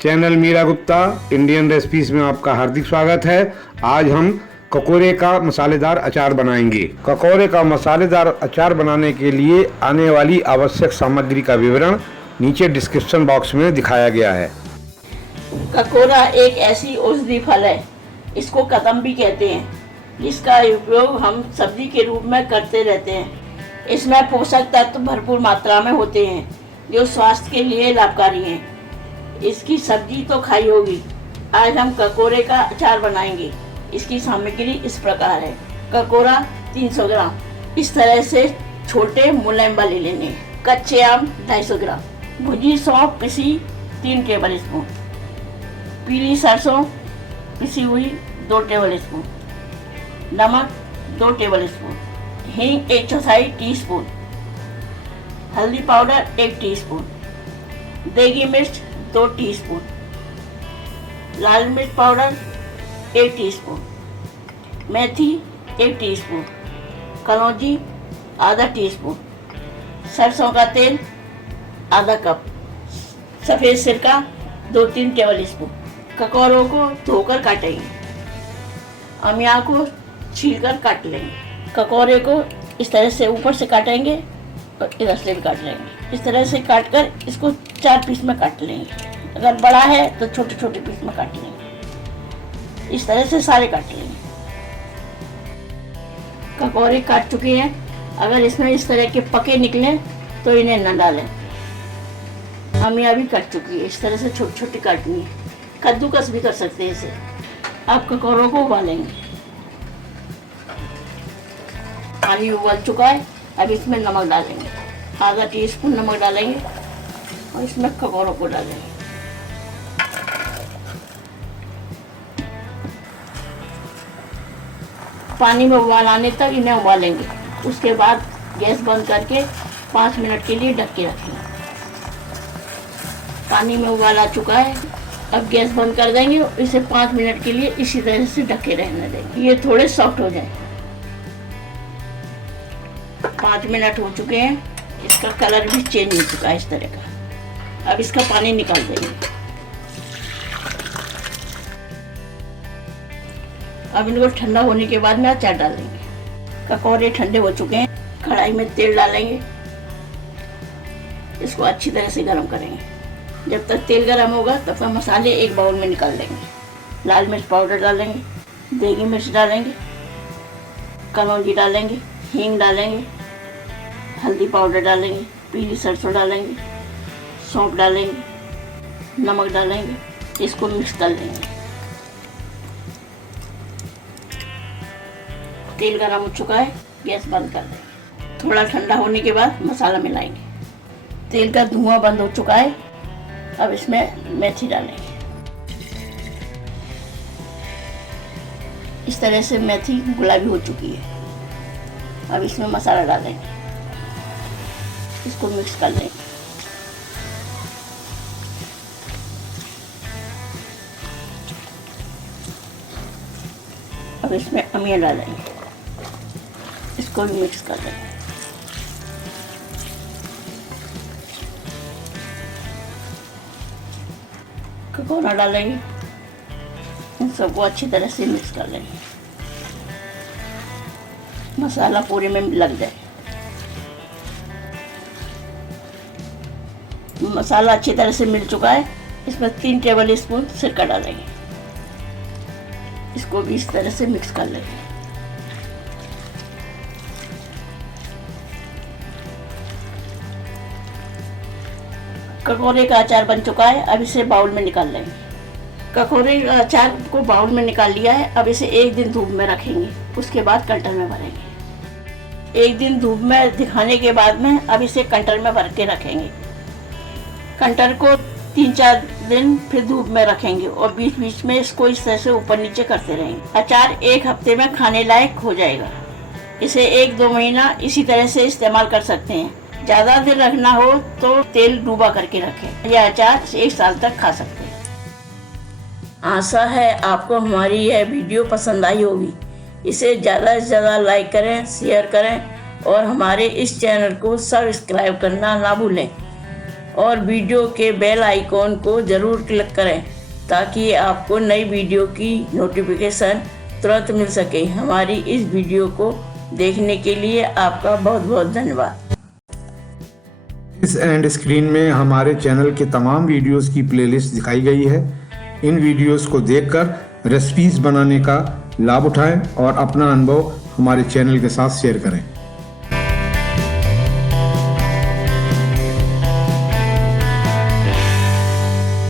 Channel Meera Gupta Indian recipes में आपका हार्दिक स्वागत है। आज हम ककोरे का मसालेदार अचार बनाएंगे। ककोरे का मसालेदार अचार बनाने के लिए आने वाली आवश्यक सामग्री का विवरण नीचे डिस्क्रिप्शन बॉक्स में दिखाया गया है। ककोरा एक ऐसी औषधि फल है, इसको कदम भी कहते हैं। इसका उपयोग हम सब्जी के रूप में करते रहते हैं। इसमें पोषक तत्व भरपूर मात्रा में होते हैं जो स्वास्थ्य के लिए लाभकारी हैं। इसकी सब्जी तो खाई होगी। आज हम ककोरे का अचार बनाएंगे। इसकी सामग्री इस प्रकार है। ककोरा 300 ग्राम, इस तरह से छोटे मुलायम वाले लेने हैं। कच्चे आम 250 ग्राम, भुजी सौंफ पिसी 3 टेबल स्पून, पीली सरसों पिसी हुई 2 टेबल स्पून, नमक 2 टेबल स्पून, हींग 1/4 टीस्पून, हल्दी पाउडर 1 टीस्पून, देगी मिर्च 2 टीस्पून, लाल मिर्च पाउडर 1 टीस्पून, मेथी 1 टीस्पून, कलौंजी आधा टीस्पून, सरसों का तेल आधा कप, सफ़ेद सिरका 2-3 टेबल स्पून। ककोरों को धोकर काटेंगे। अमिया को छीलकर काट लेंगे। ककोरे को इस तरह से ऊपर से काटेंगे और इधर से भी काट लेंगे। इस तरह से काटकर इसको 4 पीस में काट लेंगे। अगर बड़ा है तो छोटे छोटे पीस में काट लेंगे। इस तरह से सारे काट लेंगे। ककोरे काट चुके हैं। अगर इसमें इस तरह के पके निकले तो इन्हें न डालें। अमिया भी कट चुकी है। इस तरह से छोटी छोटी काटनी है। कद्दूकस भी कर सकते हैं इसे। अब ककोरों को उबालेंगे। पानी उबल चुका है। अब इसमें नमक डालेंगे। आधा टीस्पून नमक डालेंगे और इसमें ककोरों को डालेंगे। पानी में उबाल आने तक इन्हें उबालेंगे। उसके बाद गैस बंद करके 5 मिनट के लिए ढक के रखेंगे। पानी में उबाल आ चुका है। अब गैस बंद कर देंगे और इसे 5 मिनट के लिए इसी तरह से ढके रहने देंगे। ये थोड़े सॉफ्ट हो जाए। 5 मिनट हो चुके हैं। इसका कलर भी चेंज हो चुका है इस तरह का। अब इसका पानी निकाल देंगे। अब इनको ठंडा होने के बाद में अचार डालेंगे। ककोरे ठंडे हो चुके हैं। कढ़ाई में तेल डालेंगे। इसको अच्छी तरह से गर्म करेंगे। जब तक तेल गर्म होगा तब तक मसाले एक बाउल में निकाल लेंगे। लाल मिर्च पाउडर डालेंगे, देगी मिर्च डालेंगे, कलौंजी डालेंगे, हींग डालेंगे, हल्दी पाउडर डालेंगे, पीली सरसों डालेंगे, सौंफ डालेंगे, नमक डालेंगे। इसको मिक्स कर लेंगे। तेल गरम हो चुका है। गैस बंद कर देंगे। थोड़ा ठंडा होने के बाद मसाला मिलाएंगे। तेल का धुआं बंद हो चुका है। अब इसमें मेथी डालेंगे। इस तरह से मेथी गुलाबी हो चुकी है। अब इसमें मसाला डालेंगे। इसको मिक्स कर लेंगे। अब इसमें अमिया डालेंगे। इसको भी मिक्स कर देंगे। ककोरा डालेंगे। इन सबको अच्छी तरह से मिक्स कर लेंगे। मसाला पूरे में लग जाए। मसाला अच्छी तरह से मिल चुका है। इसमें 3 टेबल स्पून सिरका डालेंगे। इसको भी इस तरह से मिक्स कर लेंगे। ककोरे का अचार बन चुका है। अब इसे बाउल में निकाल लेंगे। ककोरे का अचार को बाउल में निकाल लिया है। अब इसे 1 दिन धूप में रखेंगे। उसके बाद कंटर में भरेंगे। 1 दिन धूप में दिखाने के बाद में अब इसे कंटर में भर के रखेंगे। कंटर को 3-4 दिन फिर धूप में रखेंगे और बीच बीच में इसको इस तरह से ऊपर नीचे करते रहेंगे। अचार 1 हफ्ते में खाने लायक हो जाएगा। इसे 1-2 महीना इसी तरह से इस्तेमाल कर सकते हैं। ज़्यादा दिन रखना हो तो तेल डूबा करके रखें। यह अचार 1 साल तक खा सकते हैं। आशा है आपको हमारी यह वीडियो पसंद आई होगी। इसे ज़्यादा से ज़्यादा लाइक करें, शेयर करें और हमारे इस चैनल को सब्सक्राइब करना ना भूलें। और वीडियो के बेल आइकॉन को ज़रूर क्लिक करें ताकि आपको नई वीडियो की नोटिफिकेशन तुरंत मिल सके। हमारी इस वीडियो को देखने के लिए आपका बहुत बहुत धन्यवाद। इस एंड स्क्रीन में हमारे चैनल के तमाम वीडियोस की प्लेलिस्ट दिखाई गई है। इन वीडियोस को देखकर रेसिपीज बनाने का लाभ उठाएं और अपना अनुभव हमारे चैनल के साथ शेयर करें।